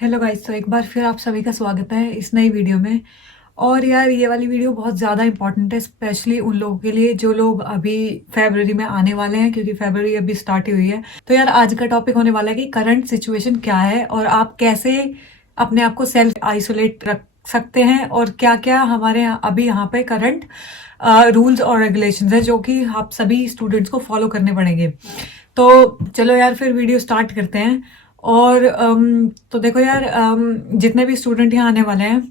Hello guys. तो एक बार फिर आप सभी का स्वागत है इस नई वीडियो में। और यार ये वाली वीडियो बहुत ज़्यादा इंपॉर्टेंट है, स्पेशली उन लोगों के लिए जो लोग अभी फरवरी में आने वाले हैं, क्योंकि फरवरी अभी स्टार्ट ही हुई है। तो यार आज का टॉपिक होने वाला है कि करंट सिचुएशन क्या है और आप कैसे अपने आप को सेल्फ आइसोलेट रख सकते हैं, और क्या क्या हमारे अभी यहाँ पे करंट रूल्स और रेगुलेशंस है जो कि आप सभी स्टूडेंट्स को फॉलो करने पड़ेंगे। तो चलो यार फिर वीडियो स्टार्ट करते हैं। और तो देखो यार, जितने भी स्टूडेंट यहाँ आने वाले हैं,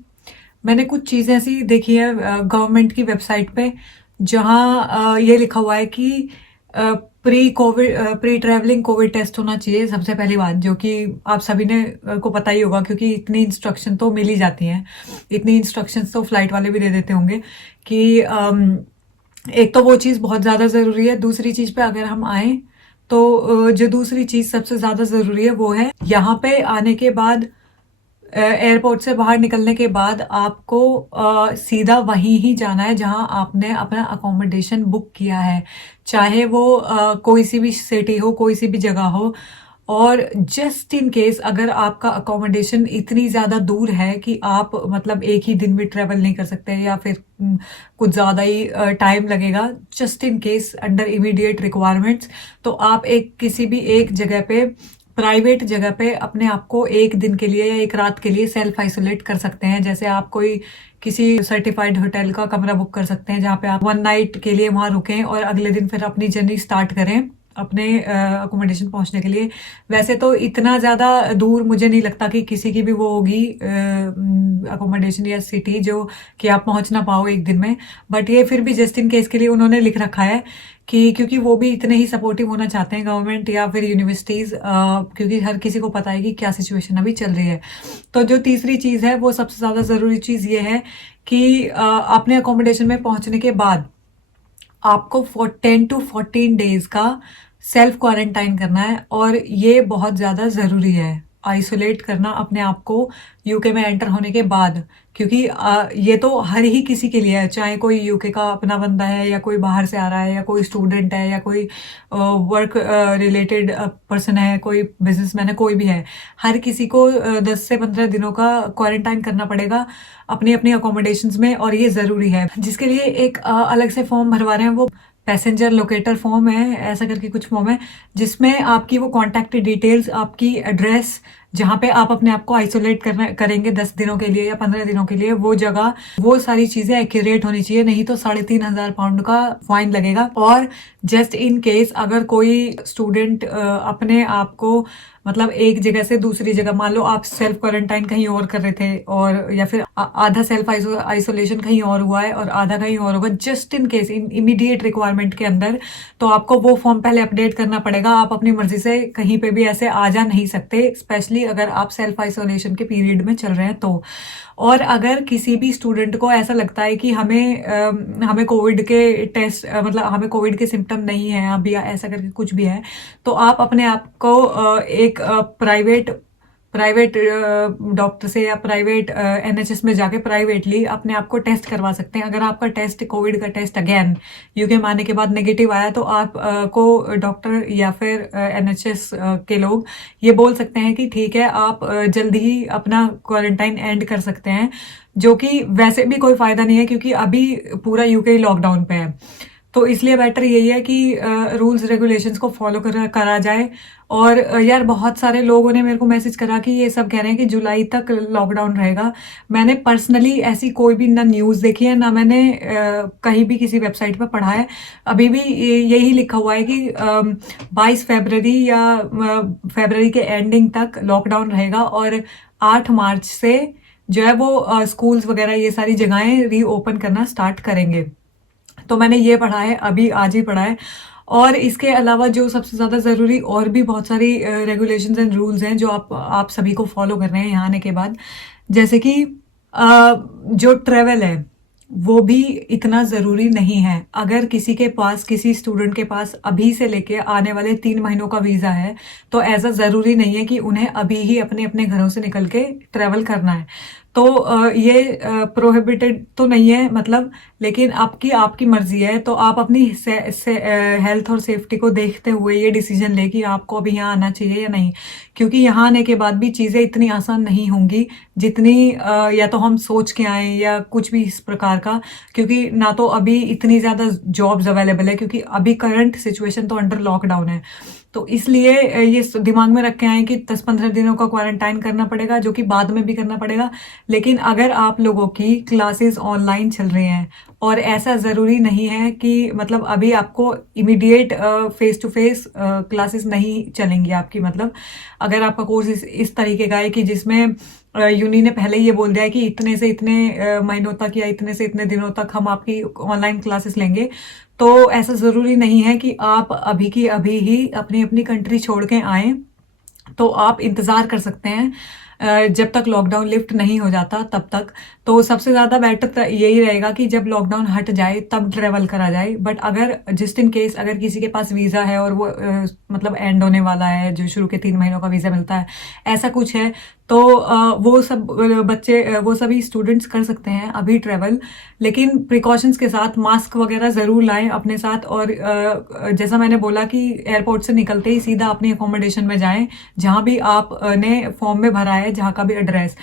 मैंने कुछ चीज़ें ऐसी देखी है गवर्नमेंट की वेबसाइट पे, जहाँ ये लिखा हुआ है कि प्री ट्रैवलिंग कोविड टेस्ट होना चाहिए सबसे पहली बात, जो कि आप सभी ने को पता ही होगा, क्योंकि इतनी इंस्ट्रक्शन तो मिल ही जाती हैं। इतनी इंस्ट्रक्शंस तो फ्लाइट वाले भी दे देते होंगे कि एक तो वो चीज़ बहुत ज़्यादा ज़रूरी है। दूसरी चीज़ पे अगर हम आए तो जो दूसरी चीज़ सबसे ज़्यादा ज़रूरी है वो है यहाँ पे आने के बाद, एयरपोर्ट से बाहर निकलने के बाद आपको सीधा वहीं ही जाना है जहां आपने अपना अकोमोडेशन बुक किया है, चाहे वो कोई सी भी सिटी हो, कोई सी भी जगह हो। और जस्ट इन केस अगर आपका अकोमोडेशन इतनी ज़्यादा दूर है कि आप मतलब एक ही दिन में ट्रेवल नहीं कर सकते, या फिर कुछ ज़्यादा ही टाइम लगेगा, just in case under immediate requirements, तो आप एक किसी भी एक जगह पे, प्राइवेट जगह पे अपने आप को एक दिन के लिए या एक रात के लिए सेल्फ आइसोलेट कर सकते हैं। जैसे आप कोई किसी सर्टिफाइड होटल का कमरा बुक कर सकते हैं, जहाँ पे आप वन नाइट के लिए वहाँ रुकें और अगले दिन फिर अपनी जर्नी स्टार्ट करें अपने अकोमोडेशन पहुंचने के लिए। वैसे तो इतना ज़्यादा दूर मुझे नहीं लगता कि किसी की भी वो होगी अकोमोडेशन या सिटी जो कि आप पहुंच ना पाओ एक दिन में। बट ये फिर भी जस्ट इन केस के लिए उन्होंने लिख रखा है कि क्योंकि वो भी इतने ही सपोर्टिव होना चाहते हैं, गवर्नमेंट या फिर यूनिवर्सिटीज़, क्योंकि हर किसी को पता है कि क्या सिचुएशन अभी चल रही है। तो जो तीसरी चीज़ है वो सबसे ज़्यादा ज़रूरी चीज़ ये है कि अपने अकोमोडेशन में पहुंचने के बाद आपको 10 to 14 डेज का सेल्फ क्वारंटाइन करना है, और ये बहुत ज़्यादा ज़रूरी है आइसोलेट करना अपने आप को यूके में एंटर होने के बाद। क्योंकि ये तो हर ही किसी के लिए है, चाहे कोई यूके का अपना बंदा है या कोई बाहर से आ रहा है या कोई स्टूडेंट है या कोई वर्क रिलेटेड पर्सन है, कोई बिजनेसमैन है, कोई भी है। हर किसी को 10 से 15 दिनों का क्वारंटाइन करना पड़ेगा अपनी अपनी अकोमोडेशंस में, और ये ज़रूरी है। जिसके लिए एक अलग से फॉर्म भरवा रहे हैं, वो पैसेंजर लोकेटर फॉर्म है, ऐसा करके कुछ फॉर्म है, जिसमें आपकी वो कॉन्टैक्ट डिटेल्स, आपकी एड्रेस, जहाँ पे आप अपने आप को आइसोलेट करना करेंगे 10 दिनों के लिए या 15 दिनों के लिए, वो जगह, वो सारी चीज़ें एक्यूरेट होनी चाहिए, नहीं तो 3,500 का फाइन लगेगा। और जस्ट इन केस अगर कोई स्टूडेंट अपने आप को मतलब एक जगह से दूसरी जगह, मान लो आप सेल्फ क्वारंटाइन कहीं और कर रहे थे, और या फिर आधा सेल्फ आइसोलेशन कहीं और हुआ है और आधा कहीं और होगा, just in case in immediate requirement के अंदर, तो आपको वो फॉर्म पहले अपडेट करना पड़ेगा। आप अपनी मर्जी से कहीं पे भी ऐसे आ जा नहीं सकते, स्पेशली अगर आप सेल्फ आइसोलेशन के पीरियड में चल रहे हैं तो। और अगर किसी भी स्टूडेंट को ऐसा लगता है कि हमें कोविड के टेस्ट, मतलब हमें कोविड के सिम्टम नहीं है अभी, ऐसा करके कुछ भी है, तो आप अपने आप को एक प्राइवेट प्राइवेट डॉक्टर से या प्राइवेट एनएचएस में जाके प्राइवेटली अपने आप को टेस्ट करवा सकते हैं। अगर आपका टेस्ट, कोविड का टेस्ट अगेन यूके में आने के बाद नेगेटिव आया, तो आप को डॉक्टर या फिर एनएचएस के लोग ये बोल सकते हैं कि ठीक है, आप जल्दी ही अपना क्वारंटाइन एंड कर सकते हैं, जो कि वैसे भी कोई फायदा नहीं है, क्योंकि अभी पूरा यूके लॉकडाउन पे है। तो इसलिए बेटर यही है कि रूल्स रेगुलेशंस को फॉलो करा जाए। और यार बहुत सारे लोगों ने मेरे को मैसेज करा कि ये सब कह रहे हैं कि जुलाई तक लॉकडाउन रहेगा। मैंने पर्सनली ऐसी कोई भी ना न्यूज़ देखी है, ना मैंने कहीं भी किसी वेबसाइट पर पढ़ा है। अभी भी यही लिखा हुआ है कि 22 फरवरी या फरवरी के एंडिंग तक लॉकडाउन रहेगा, और 8 मार्च से जो है वो स्कूल्स वगैरह ये सारी जगहें रीओपन करना स्टार्ट करेंगे। तो मैंने ये पढ़ा है, अभी आज ही पढ़ा है। और इसके अलावा जो सबसे ज़्यादा ज़रूरी और भी बहुत सारी रेगुलेशंस एंड रूल्स हैं जो आप सभी को फॉलो करने हैं यहाँ आने के बाद। जैसे कि जो ट्रेवल है वो भी इतना ज़रूरी नहीं है। अगर किसी के पास, किसी स्टूडेंट के पास अभी से लेके आने वाले 3 महीनों का वीज़ा है, तो ऐसा ज़रूरी नहीं है कि उन्हें अभी ही अपने अपने घरों से निकल के ट्रैवल करना है। तो ये प्रोहिबिटेड तो नहीं है मतलब, लेकिन आपकी आपकी मर्जी है। तो आप अपनी हेल्थ और सेफ्टी को देखते हुए ये डिसीजन ले कि आपको अभी यहाँ आना चाहिए या नहीं, क्योंकि यहाँ आने के बाद भी चीज़ें इतनी आसान नहीं होंगी जितनी या तो हम सोच के आए या कुछ भी इस प्रकार का, क्योंकि ना तो अभी इतनी ज़्यादा जॉब्स अवेलेबल है, क्योंकि अभी करंट सिचुएशन तो अंडर लॉकडाउन है। तो इसलिए ये दिमाग में रख के आए कि 10-15 दिनों का क्वारंटाइन करना पड़ेगा, जो कि बाद में भी करना पड़ेगा। लेकिन अगर आप लोगों की क्लासेस ऑनलाइन चल रही हैं और ऐसा ज़रूरी नहीं है कि मतलब अभी आपको immediate face to face classes नहीं चलेंगी आपकी, मतलब अगर आपका कोर्स इस तरीके का है कि जिसमें यूनी ने पहले ही ये बोल दिया है कि इतने से इतने महीनों तक या इतने से इतने दिनों तक हम आपकी ऑनलाइन क्लासेस लेंगे, तो ऐसा ज़रूरी नहीं है कि आप अभी की अभी ही अपनी अपनी कंट्री छोड़ के आएँ। तो आप इंतज़ार कर सकते हैं जब तक लॉकडाउन लिफ्ट नहीं हो जाता तब तक। तो सबसे ज़्यादा बेटर यही रहेगा कि जब लॉकडाउन हट जाए तब ट्रेवल करा जाए। बट अगर जस्ट इन केस अगर किसी के पास वीज़ा है और वो मतलब एंड होने वाला है, जो शुरू के 3 महीनों का वीज़ा मिलता है, ऐसा कुछ है, तो वो सब बच्चे वो सभी स्टूडेंट्स कर सकते हैं अभी ट्रेवल, लेकिन प्रिकॉशंस के साथ मास्क वगैरह ज़रूर लाएं अपने साथ। और जैसा मैंने बोला कि एयरपोर्ट से निकलते ही सीधा अपनी अकोमोडेशन में जाएं, जहाँ भी आपने फॉर्म में भरा है, जहाँ का भी एड्रेस,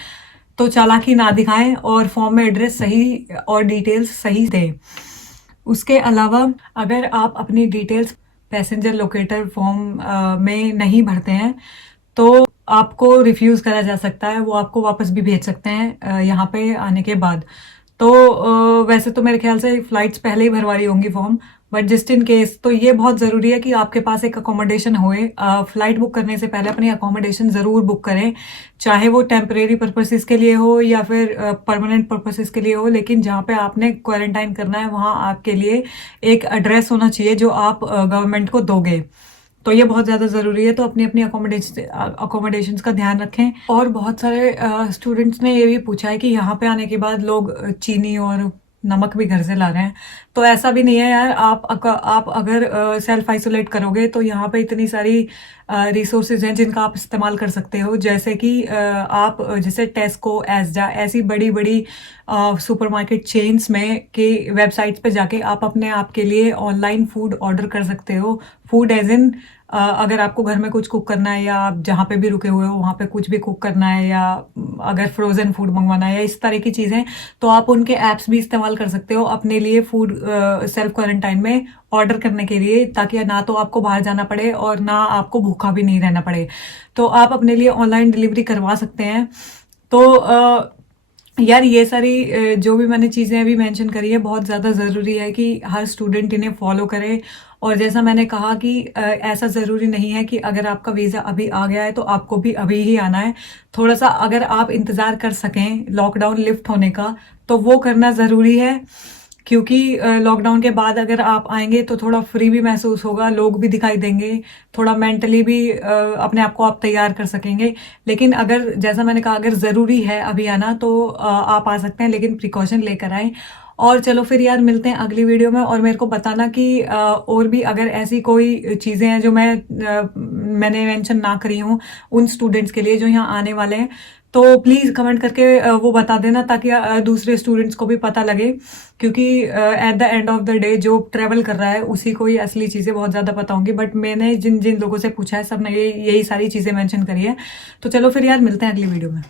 तो चालाकी ना दिखाएं और फॉर्म में एड्रेस सही और डिटेल्स सही दें। उसके अलावा अगर आप अपनी डिटेल्स पैसेंजर लोकेटर फॉर्म में नहीं भरते हैं तो आपको रिफ्यूज़ करा जा सकता है, वो आपको वापस भी भेज सकते हैं यहाँ पे आने के बाद। तो वैसे तो मेरे ख्याल से फ़्लाइट्स पहले ही भरवाई होंगी form, but just in case तो ये बहुत ज़रूरी है कि आपके पास एक अकोमोडेशन होए। फ़्लाइट बुक करने से पहले अपनी अकोमोडेशन ज़रूर बुक करें, चाहे वो टेम्परेरी पर्पसेस के लिए हो या फिर परमानेंट पर्पसेस के लिए हो, लेकिन जहाँ पे आपने क्वारंटाइन करना है वहाँ आपके लिए एक एड्रेस होना चाहिए जो आप गवर्नमेंट को दोगे। तो ये बहुत ज़्यादा ज़रूरी है। तो अपनी अपनी अकोमोडेशंस का ध्यान रखें। और बहुत सारे स्टूडेंट्स ने ये भी पूछा है कि यहाँ पे आने के बाद लोग चीनी और नमक भी घर से ला रहे हैं। तो ऐसा भी नहीं है यार, आप अगर सेल्फ आइसोलेट करोगे तो यहाँ पे इतनी सारी रिसोर्सेज हैं जिनका आप इस्तेमाल कर सकते हो, जैसे कि आप जैसे टेस्को, एसडा, ऐसी बड़ी बड़ी सुपरमार्केट चेन्स में के वेबसाइट्स पे जाके आप अपने आप के लिए ऑनलाइन फूड ऑर्डर कर सकते हो। फूड एज इन अगर आपको घर में कुछ कुक करना है या आप जहाँ पे भी रुके हुए हो वहाँ पे कुछ भी कुक करना है, या अगर फ्रोज़न फूड मंगवाना है या इस तरह की चीज़ें, तो आप उनके ऐप्स भी इस्तेमाल कर सकते हो अपने लिए फूड सेल्फ क्वारंटाइन में ऑर्डर करने के लिए, ताकि ना तो आपको बाहर जाना पड़े और ना आपको भूखा भी नहीं रहना पड़े। तो आप अपने लिए ऑनलाइन डिलीवरी करवा सकते हैं। तो यार ये सारी जो भी मैंने चीज़ें अभी मेंशन करी है बहुत ज़्यादा ज़रूरी है कि हर स्टूडेंट इन्हें फॉलो करे। और जैसा मैंने कहा कि ऐसा ज़रूरी नहीं है कि अगर आपका वीज़ा अभी आ गया है तो आपको भी अभी ही आना है। थोड़ा सा अगर आप इंतज़ार कर सकें लॉकडाउन लिफ्ट होने का तो वो करना ज़रूरी है, क्योंकि लॉकडाउन के बाद अगर आप आएंगे तो थोड़ा फ्री भी महसूस होगा, लोग भी दिखाई देंगे, थोड़ा मेंटली भी अपने आप को आप तैयार कर सकेंगे। लेकिन अगर जैसा मैंने कहा अगर ज़रूरी है अभी आना तो आप आ सकते हैं, लेकिन प्रिकॉशन लेकर आएँ। और चलो फिर यार मिलते हैं अगली वीडियो में, और मेरे को बताना कि और भी अगर ऐसी कोई चीज़ें हैं जो मैंने मेंशन ना करी हूँ उन स्टूडेंट्स के लिए जो यहाँ आने वाले हैं, तो प्लीज़ कमेंट करके वो बता देना, ताकि दूसरे स्टूडेंट्स को भी पता लगे। क्योंकि at the end of the day जो ट्रैवल कर रहा है उसी को ही असली चीज़ें बहुत ज़्यादा पता होंगी। बट मैंने जिन जिन लोगों से पूछा है सब ने यही सारी चीज़ें मेंशन करी है। तो चलो फिर यार मिलते हैं अगली वीडियो में।